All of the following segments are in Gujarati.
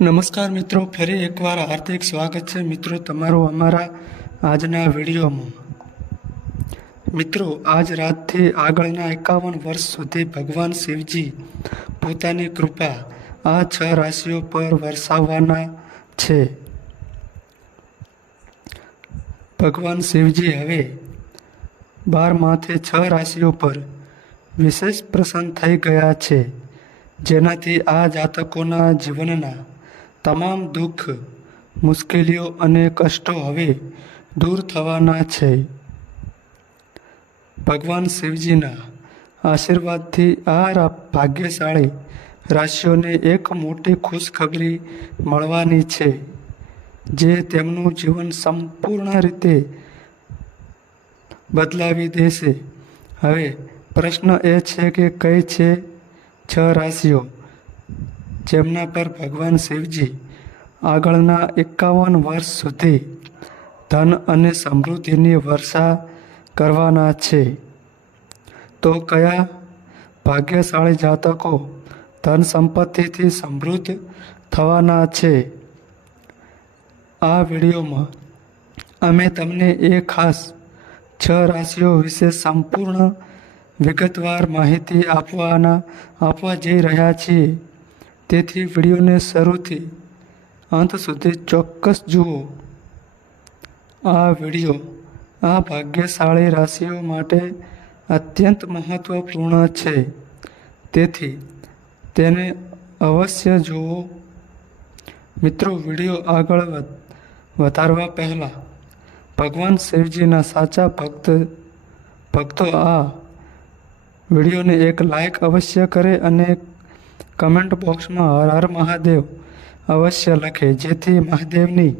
નમસ્કાર મિત્રો, ફરી એકવાર હાર્દિક સ્વાગત છે મિત્રો તમારું અમારા આજના વિડીયોમાં. મિત્રો, આજ રાતથી આગળના એકાવન વર્ષ સુધી ભગવાન શિવજી પોતાની કૃપા આ છ રાશિઓ પર વરસાવવાના છે. ભગવાન શિવજી હવે બારમાંથી છ રાશિઓ પર વિશેષ પ્રસન્ન થઈ ગયા છે. જેનાથી આ જાતકોના જીવનના તમામ દુઃખ, મુશ્કેલીઓ અને કષ્ટો હવે દૂર થવાના છે. ભગવાન શિવજીના આશીર્વાદથી આ ભાગ્યશાળી રાશિઓને એક મોટી ખુશખબરી મળવાની છે, જે તેમનું જીવન સંપૂર્ણ રીતે બદલાવી દેશે. હવે પ્રશ્ન એ છે કે કઈ છે છ રાશિઓ? જેમના પર ભગવાન શિવજી આગળના એકાવન વર્ષ સુધી ધન અને સમૃદ્ધિની વર્ષા કરવાના છે. તો કયા ભાગ્યશાળી જાતકો ધન સંપત્તિથી સમૃદ્ધ થવાના છે? આ વિડીયોમાં અમે તમને એ ખાસ છ રાશિઓ વિશે સંપૂર્ણ વિગતવાર માહિતી આપવાના, આપવા જઈ રહ્યા છીએ. તેથી વિડીયોને શરૂથી અંત સુધી ચોક્કસ જુઓ. આ વીડિયો આ ભાગ્યશાળી રાશિઓ માટે અત્યંત મહત્વપૂર્ણ છે. તેથી તેને અવશ્ય જુઓ. મિત્રો, વીડિયો આગળ વધ- વધારવા પહેલાં ભગવાન શિવજીના સાચા ભક્ત, ભક્તો આ વિડીયોને એક લાઈક અવશ્ય કરે અને કમેન્ટ બોક્સમાં હર હર મહાદેવ અવશ્ય લખે. જેથી મહાદેવની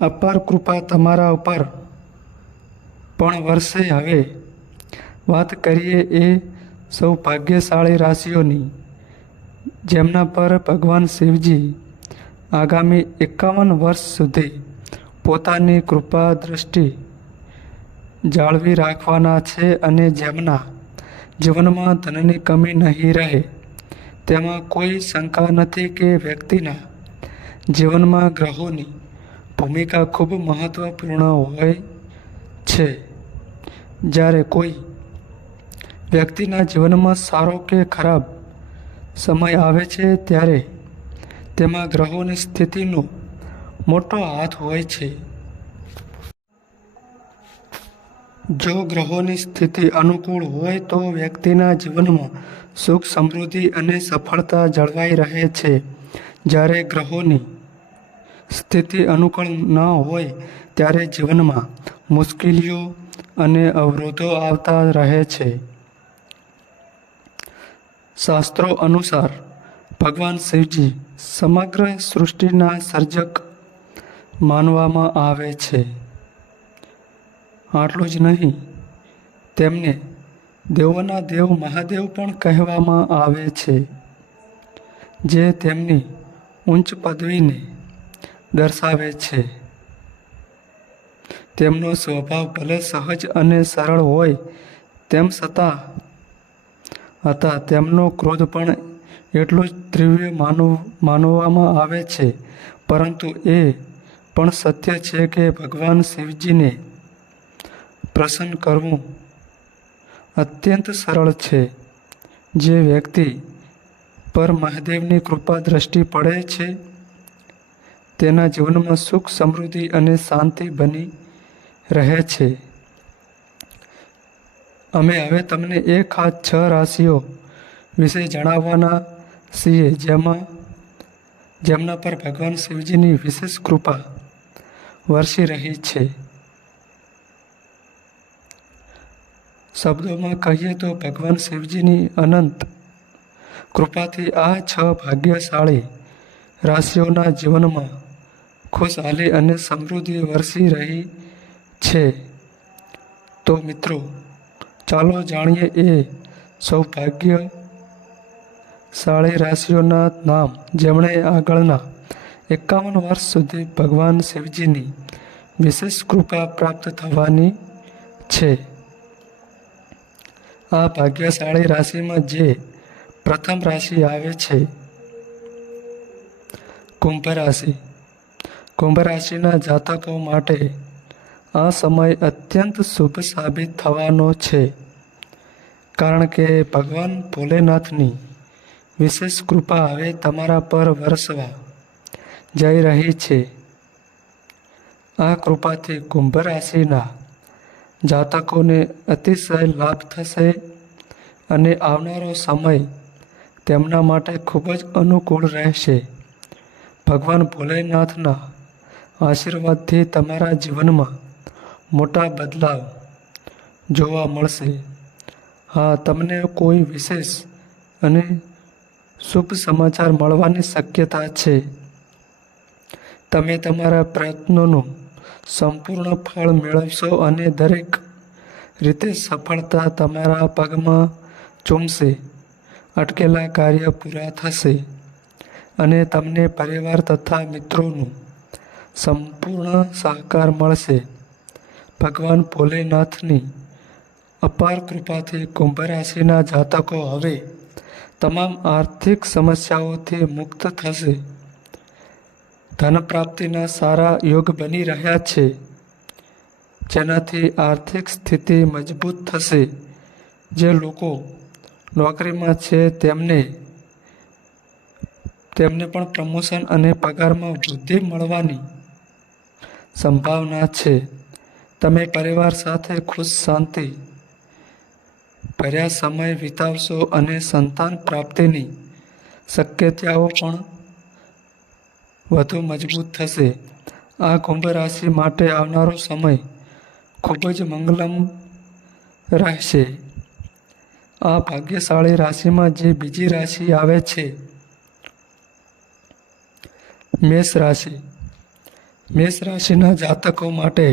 અપાર કૃપા તમારા ઉપર પણ વર્ષે હવે વાત કરીએ એ સૌ ભાગ્યશાળી રાશિઓની, જેમના પર ભગવાન શિવજી આગામી એકાવન વર્ષ સુધી પોતાની કૃપા દ્રષ્ટિ જાળવી રાખવાના છે અને જેમના જીવનમાં ધનની કમી નહીં રહે. તેમાં કોઈ શંકા નથી કે વ્યક્તિના જીવનમાં ગ્રહોની ભૂમિકા ખૂબ મહત્વપૂર્ણ હોય છે. જ્યારે કોઈ વ્યક્તિના જીવનમાં સારો કે ખરાબ સમય આવે છે, ત્યારે તેમાં ગ્રહોની સ્થિતિનો મોટો હાથ હોય છે. જો ગ્રહોની સ્થિતિ અનુકૂળ હોય તો વ્યક્તિના જીવનમાં સુખ, સમૃદ્ધિ અને સફળતા જળવાઈ રહે છે. જ્યારે ગ્રહોની સ્થિતિ અનુકૂળ ન હોય, ત્યારે જીવનમાં મુશ્કેલીઓ અને અવરોધો આવતા રહે છે. શાસ્ત્રો અનુસાર, ભગવાન શિવજી સમગ્ર સૃષ્ટિના સર્જક માનવામાં આવે છે. આટલું જ નહીં. તેમને દેવોના દેવ મહાદેવ પણ કહેવામાં આવે છે, જે તેમની ઉચ્ચ પદવીને દર્શાવે છે. તેમનો સ્વભાવ ભલે સહજ અને સરળ હોય, તેમ છતાં હતા. તેમનો ક્રોધ પણ એટલો જ તીવ્ર માનવ, માનવામાં આવે છે. પરંતુ એ પણ સત્ય છે કે ભગવાન શિવજીને પ્રસન્ન કરવું અત્યંત સરળ છે. જે વ્યક્તિ પર મહાદેવની કૃપા દ્રષ્ટિ પડે છે, તેના જીવનમાં સુખ, સમૃદ્ધિ અને શાંતિ બની રહે છે. અમે હવે તમને એક હાથ છ રાશિઓ વિશે જણાવવાના છીએ, જેમાં જેમના પર ભગવાન શિવજીની વિશેષ કૃપા વરસી રહી છે. શબ્દોમાં કહીએ તો ભગવાન શિવજીની અનંત કૃપાથી આ છ ભાગ્યશાળી રાશિઓના જીવનમાં ખુશહાલી અને સમૃદ્ધિ વરસી રહી છે. તો મિત્રો, ચાલો જાણીએ એ સૌભાગ્ય શાળી રાશિઓના નામ જેમણે આગળના એકાવન વર્ષ સુધી ભગવાન શિવજીની વિશેષ કૃપા પ્રાપ્ત થવાની છે. આ ભાગ્યશાળી રાશિમાં જે પ્રથમ રાશિ આવે છે, કુંભ રાશિ. કુંભ રાશિના જાતકો માટે આ સમય અત્યંત શુભ સાબિત થવાનો છે. કારણ કે ભગવાન ભોલેનાથની વિશેષ કૃપા હવે તમારા પર વરસવા જઈ રહી છે. આ કૃપાથી કુંભ રાશિના જાતકોને અતિશય લાભ થશે અને આવનારો સમય તેમના માટે ખૂબ જ અનુકૂળ રહેશે. ભગવાન ભોલેનાથના આશીર્વાદથી તમારા જીવનમાં મોટા બદલાવ જોવા મળશે. હા, તમને કોઈ વિશેષ અને શુભ સમાચાર મળવાની શક્યતા છે? તમે તમારા પ્રયત્નોનું સંપૂર્ણ ફળ મેળવશો અને દરેક રીતે સફળતા તમારા પગમાં ચૂમશે. અટકેલા કાર્ય પૂરા થશે અને તમને પરિવાર તથા મિત્રોનું સંપૂર્ણ સહકાર મળશે. ભગવાન ભોલેનાથની અપાર કૃપાથી કુંભ રાશિના જાતકો હવે તમામ આર્થિક સમસ્યાઓથી મુક્ત થશે. ધન પ્રાપ્તિના સારા યોગ બની રહ્યા છે. જેનાથી આર્થિક સ્થિતિ મજબૂત થશે. જે લોકો નોકરીમાં છે, તેમને તેમને પણ પ્રમોશન અને પગારમાં વૃદ્ધિ મળવાની સંભાવના છે. તમે પરિવાર સાથે ખુશ શાંતિ ભર્યા સમય વિતાવશો અને સંતાન પ્રાપ્તિની શક્યતાઓ પણ વધુ મજબૂત થશે. આ કુંભ રાશિ માટે આવનારો સમય ખૂબ જ મંગલમ રહેશે. આ ભાગ્યશાળી રાશિમાં જે બીજી રાશિ આવે છે, મેષ રાશિ. મેષ રાશિના જાતકો માટે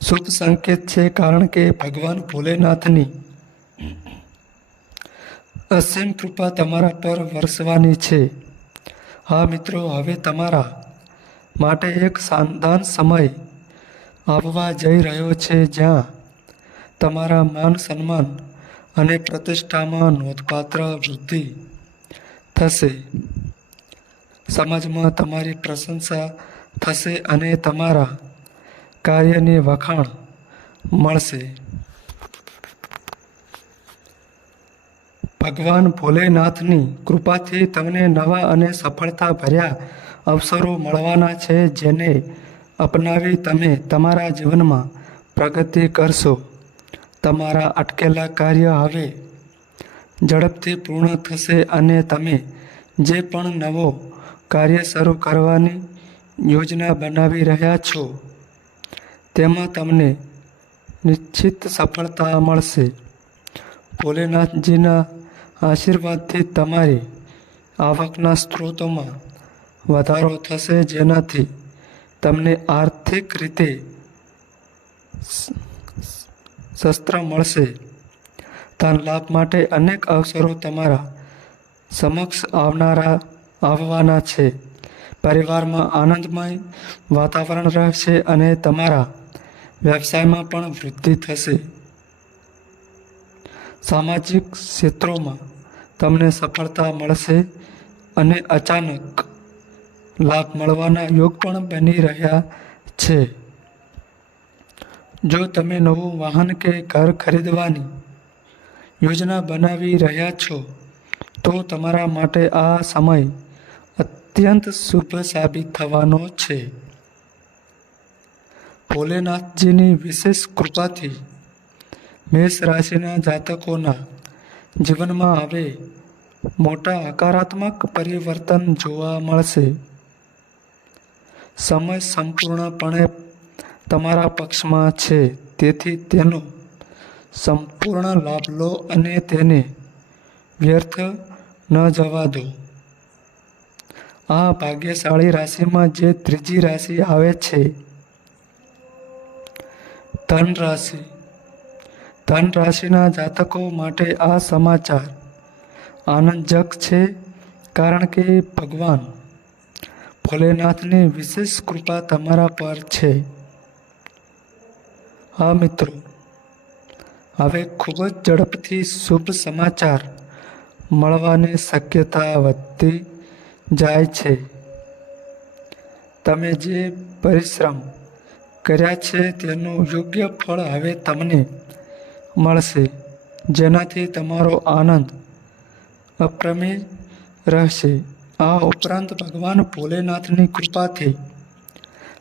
શુભ સંકેત છે કારણ કે ભગવાન ભોલેનાથની અસીમ કૃપા તમારા પર વરસવાની છે. હા મિત્રો, હવે તમારા માટે એક શાનદાર સમય આવવા જઈ રહ્યો છે જ્યાં તમારા માન સન્માન અને પ્રતિષ્ઠામાં નોંધપાત્ર વૃદ્ધિ થશે. સમાજમાં તમારી પ્રશંસા થશે અને તમારા કાર્યની વખાણ મળશે. ભગવાન ભોલેનાથની કૃપાથી તમને નવા અને સફળતા ભર્યા અવસરો મળવાના છે, જેને અપનાવી તમે તમારા જીવનમાં પ્રગતિ કરશો. તમારા અટકેલા કાર્ય હવે ઝડપથી પૂર્ણ થશે અને તમે જે પણ નવો કાર્ય શરૂ કરવાની યોજના બનાવી રહ્યા છો, તેમાં તમને નિશ્ચિત સફળતા મળશે. ભોલેનાથજીના આશીર્વાદથી તમારી આવકના સ્ત્રોતોમાં વધારો થશે, જેનાથી તમને આર્થિક રીતે શસ્ત્ર મળશે. ધન લાભ માટે અનેક અવસરો તમારા સમક્ષ આવનારા, આવવાના છે. પરિવારમાં આનંદમય વાતાવરણ રહેશે અને તમારા વ્યવસાયમાં પણ વૃદ્ધિ થશે. સામાજિક ક્ષેત્રોમાં તમને સફળતા મળશે અને અચાનક લાભ મળવાના યોગ પણ બની રહ્યા છે. જો તમે નવું વાહન કે ઘર ખરીદવાની યોજના બનાવી રહ્યા છો, તો તમારા માટે આ સમય અત્યંત શુભ સાબિત થવાનો છે. ભોલેનાથજીની વિશેષ કૃપાથી મેષ રાશિના જાતકોના જીવનમાં હવે મોટા હકારાત્મક પરિવર્તન જોવા મળશે. સમય સંપૂર્ણપણે તમારા પક્ષમાં છે, તેથી તેનો સંપૂર્ણ લાભ લો અને તેને વ્યર્થ ન જવા દો. આ ભાગ્યશાળી રાશિમાં જે ત્રીજી રાશિ આવે છે ધન રાશિ ધન રાશિના જાતકો માટે આ સમાચાર આનંદજક છે, કારણ કે ભગવાન ભોલેનાથની વિશેષ કૃપા તમારા પર છે. હા મિત્રો, હવે ખૂબ જ ઝડપથી શુભ સમાચાર મળવાની શક્યતા વધતી જાય છે. તમે જે પરિશ્રમ કર્યા છે તેનું યોગ્ય ફળ હવે તમને મળશે. જેનાથી તમારો આનંદ અપ્રમેય રહેશે. આ ઉપરાંત ભગવાન ભોલેનાથની કૃપાથી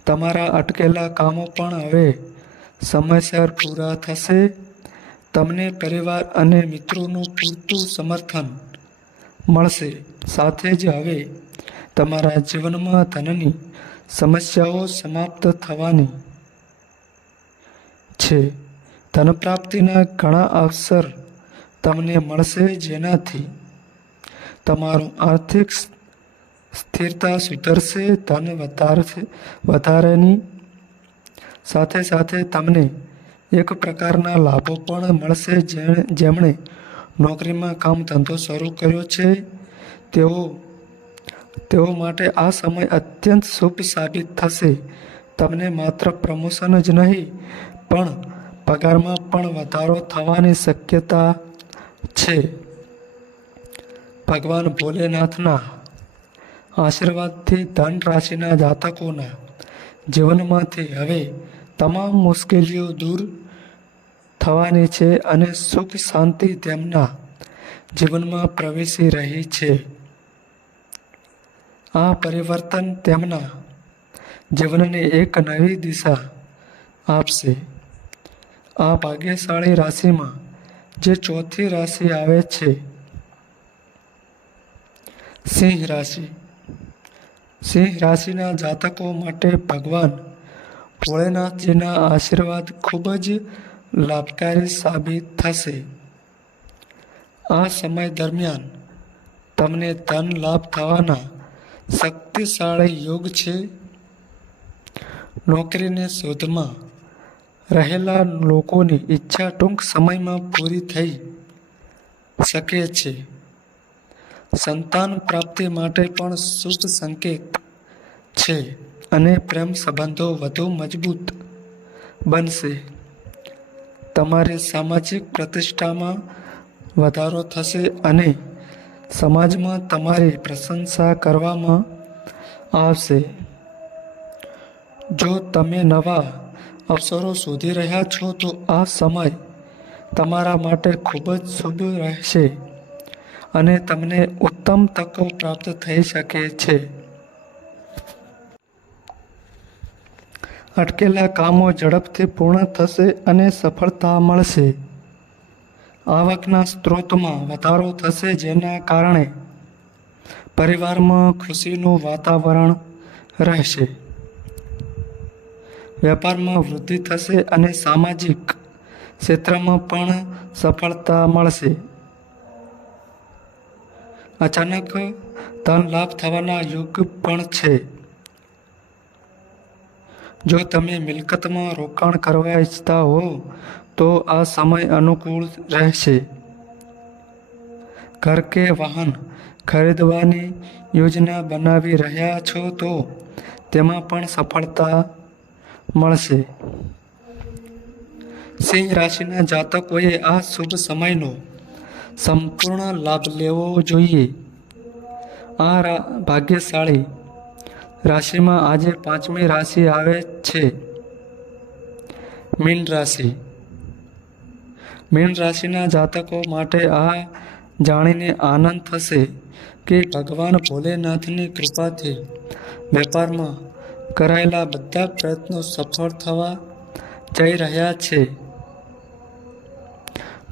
તમારા અટકેલા કામો પણ હવે સમયસર પૂરા થશે. તમને પરિવાર અને મિત્રોનું પૂરતું સમર્થન મળશે. સાથે જ હવે તમારા જીવનમાં ધનની સમસ્યાઓ સમાપ્ત થવાની છે. ધન પ્રાપ્તિના ઘણા અવસર તમને મળશે જેનાથી તમારું આર્થિક સ્થિરતા સુધરશે, ધન વધારશે, વધારેની સાથે સાથે તમને એક પ્રકારના લાભો પણ મળશે જેમણે નોકરીમાં કામ ધંધો શરૂ કર્યો છે. તેઓ તેઓ માટે આ સમય અત્યંત શુભ સાબિત થશે. તમને માત્ર પ્રમોશન જ નહીં, પણ પગારમાં પણ વધારો થવાની શક્યતા છે. ભગવાન ભોલેનાથના આશીર્વાદથી ધન રાશિના જાતકોના જીવનમાંથી હવે તમામ મુશ્કેલીઓ દૂર થવાની છે અને સુખ શાંતિ તેમના જીવનમાં પ્રવેશી રહી છે. આ પરિવર્તન તેમના જીવનને એક નવી દિશા આપશે. આ ભાગ્યશાળી રાશિમાં જે ચોથી રાશિ આવે છે, સિંહ રાશિ. સિંહ રાશિના જાતકો માટે ભગવાન ભોળેનાથજીના આશીર્વાદ ખૂબ જ લાભકારી સાબિત થશે. આ સમય દરમિયાન તમને ધન લાભ થવાના શક્તિશાળી યોગ છે. નોકરીની શોધમાં રહેલા લોકોની ઈચ્છા ટૂંક સમયમાં પૂરી થઈ શકે છે. સંતાન પ્રાપ્તિ માટે પણ શુભ સંકેત છે અને પ્રેમ સંબંધો વધુ મજબૂત બનશે. તમારી સામાજિક પ્રતિષ્ઠામાં વધારો થશે અને સમાજમાં તમારી પ્રશંસા કરવામાં આવશે. જો તમે નવા અવસરો શોધી રહ્યા છો તો આ સમય તમારા માટે ખૂબ જ શુભ રહેશે અને તમને ઉત્તમ તકો પ્રાપ્ત થઈ શકે છે. અટકેલા કામો ઝડપથી પૂર્ણ થશે અને સફળતા મળશે. આવકના સ્ત્રોતમાં વધારો થશે જેના કારણે પરિવારમાં ખુશીનું વાતાવરણ રહેશે. વેપારમાં વૃદ્ધિ થશે અને સામાજિક ક્ષેત્રમાં પણ સફળતા મળશે. અચાનક ધન લાભ થવાના યોગ પણ છે. જો તમે મિલકતમાં રોકાણ કરવા ઈચ્છતા હો તો આ સમય અનુકૂળ રહેશે. ઘર કે વાહન ખરીદવાની યોજના બનાવી રહ્યા છો તો તેમાં પણ સફળતા મળશે. સિંહ રાશિના જાતકોએ આ શુભ સમયનો સંપૂર્ણ લાભ લેવો જોઈએ. આ ભાગ્યશાળી રાશિમાં આજે પાંચમી રાશિ આવે છે. મીન રાશિ. મીન રાશિના જાતકો માટે આ જાણીને આનંદ થશે કે ભગવાન ભોલેનાથની કૃપાથી વેપારમાં કરાયેલા બધા પ્રયત્નો સફળ થવા જઈ રહ્યા છે.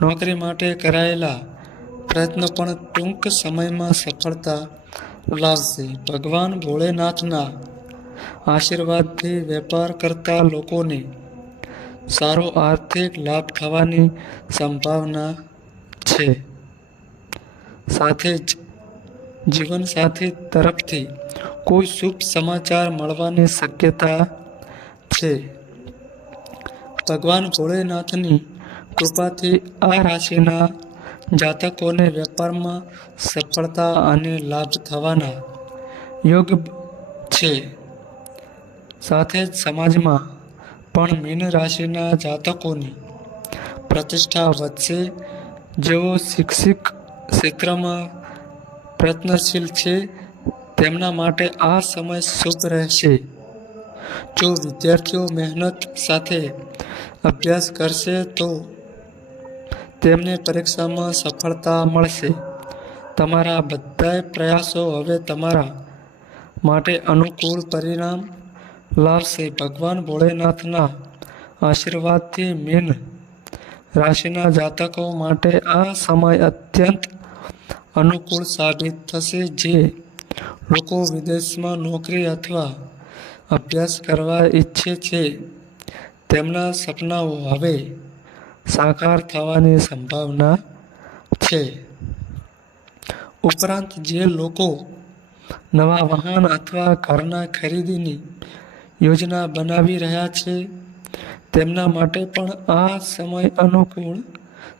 નોકરી માટે કરાયેલા પ્રયત્નો પણ ટૂંક સમયમાં સફળતા લાવશે. ભગવાન ભોળેનાથના આશીર્વાદથી વેપાર કરતા લોકોને સારો આર્થિક લાભ થવાની સંભાવના છે. સાથે જ જીવનસાથી તરફથી કોઈ શુભ સમાચાર મળવાની શક્યતા છે? ભગવાન ભોળેનાથની કૃપાથી આ રાશિના જાતકોને વેપારમાં સફળતા અને લાભ થવાના યોગ છે. સાથે જ સમાજમાં પણ મીન રાશિના જાતકોની પ્રતિષ્ઠા વધશે. જેઓ શિક્ષિક ક્ષેત્રમાં પ્રયત્નશીલ છે, તેમના માટે આ સમય શુભ રહેશે. જો વિદ્યાર્થીઓ મહેનત સાથે અભ્યાસ કરશે તો તેમને પરીક્ષામાં સફળતા મળશે. તમારા બધાય પ્રયાસો હવે તમારા માટે અનુકૂળ પરિણામ લાવશે. ભગવાન ભોળેનાથના આશીર્વાદથી મીન રાશિના જાતકો માટે આ સમય અત્યંત અનુકૂળ સાબિત થશે જે લોકો વિદેશમાં નોકરી અથવા અભ્યાસ કરવા ઈચ્છે છે. તેમના સપનાઓ હવે સાકાર થવાની સંભાવના છે. ઉપરાંત જે લોકો નવા વાહન અથવા ઘરના ખરીદીની યોજના બનાવી રહ્યા છે તેમના માટે પણ આ સમય અનુકૂળ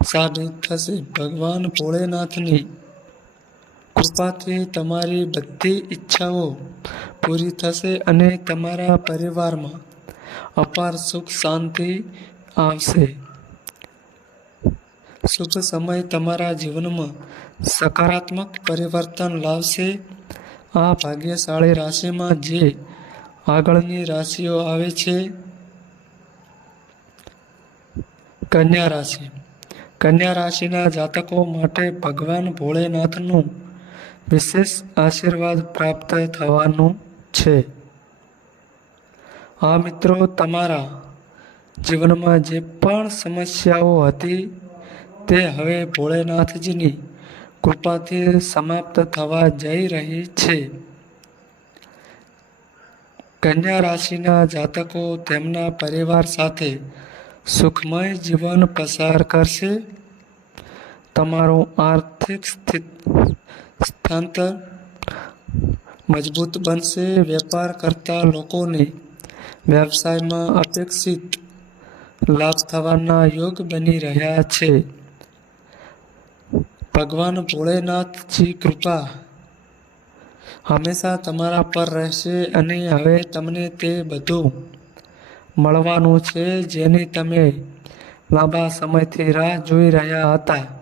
સાબિત થશે. ભગવાન ભોળેનાથની કૃપાથી તમારી બધી ઈચ્છાઓ પૂરી થશે અને તમારા પરિવારમાં અપાર સુખ શાંતિ આવશે. શુભ સમય તમારા જીવનમાં સકારાત્મક પરિવર્તન લાવશે. આ ભાગ્યશાળી રાશિમાં જે આગળની રાશિઓ આવે છે, કન્યા રાશિ. કન્યા રાશિના જાતકો માટે ભગવાન ભોળેનાથનું વિશેષ આશીર્વાદ પ્રાપ્ત થવાનું છે. આ મિત્રો, તમારા જીવનમાં જે પણ સમસ્યાઓ હતી તે હવે ભોળેનાથજીની કૃપાથી સમાપ્ત થવા જઈ રહી છે. કન્યા રાશિના જાતકો તેમના પરિવાર સાથે સુખમય જીવન પસાર કરશે. તમારું આર્થિક સ્થિત સ્થાંતર મજબૂત બનશે વેપાર કરતા લોકોને. વ્યવસાયમાં અપેક્ષિત લાભ થવાના યોગ બની રહ્યા છે. ભગવાન ભોળેનાથજી કૃપા. હંમેશા તમારા પર રહેશે અને હવે તમને તે બધું મળવાનું છે જેની તમે લાંબા સમયથી રાહ જોઈ રહ્યા હતા.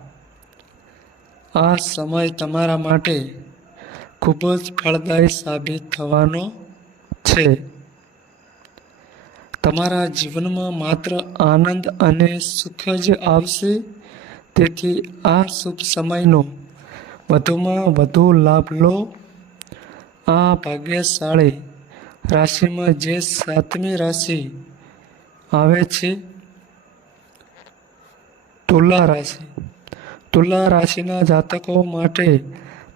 આ સમય તમારા માટે ખૂબ જ ફળદાયી સાબિત થવાનો છે. તમારા જીવનમાં માત્ર આનંદ અને સુખ જ આવશે, તેથી આ શુભ સમયનો વધુમાં વધુ લાભ લો. આ ભાગ્યશાળી રાશિમાં જે સાતમી રાશિ આવે છે, તુલા રાશિ. તુલા રાશિના જાતકો માટે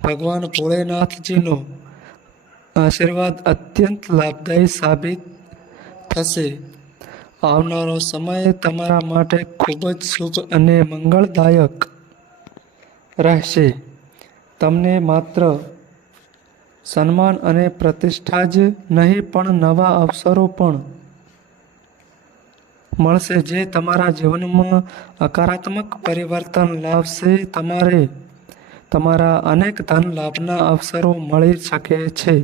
ભગવાન ભોળેનાથજીનો આશીર્વાદ અત્યંત લાભદાયી સાબિત થશે. આવનારો સમય તમારા માટે ખૂબ જ શુભ અને મંગળદાયક રહેશે. તમને માત્ર સન્માન અને પ્રતિષ્ઠા જ નહીં, પણ નવા અવસરો પણ મળશે જે તમારા જીવનમાં હકારાત્મક પરિવર્તન લાવશે. તમારે તમારા અનેક ધન લાભના અવસરો મળી શકે છે.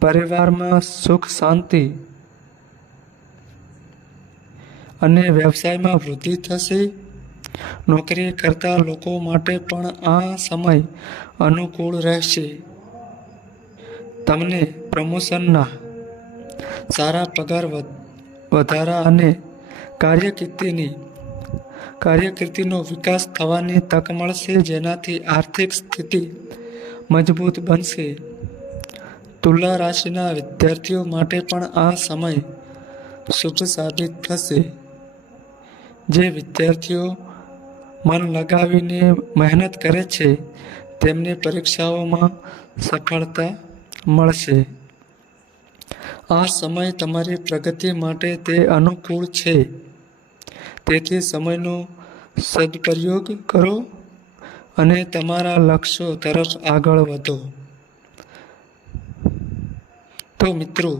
પરિવારમાં સુખ, શાંતિ અને વ્યવસાયમાં વૃદ્ધિ થશે. નોકરી કરતા લોકો માટે પણ આ સમય અનુકૂળ રહેશે. તમને પ્રમોશનના સારા પગાર વધ- વધારા અને કાર્યકીર્તિની કાર્યકીર્તિનો વિકાસ થવાની તક મળશે, જેનાથી આર્થિક સ્થિતિ મજબૂત બનશે. તુલા રાશિના વિદ્યાર્થીઓ માટે પણ આ સમય શુભ સાબિત થશે. જે વિદ્યાર્થીઓ મન લગાવીને મહેનત કરે છે, તેમને પરીક્ષાઓમાં સફળતા મળશે. આ સમય તમારી પ્રગતિ માટે તે અનુકૂળ છે. તેથી સમયનો સદુપયોગ કરો અને તમારા લક્ષ્યો તરફ આગળ વધો. તો મિત્રો,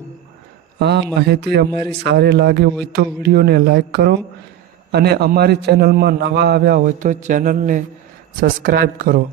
આ માહિતી અમારી સારી લાગી હોય તો વિડીયોને લાઈક કરો અને અમારી ચેનલમાં નવા આવ્યા હોય તો ચેનલને સબસ્ક્રાઈબ કરો.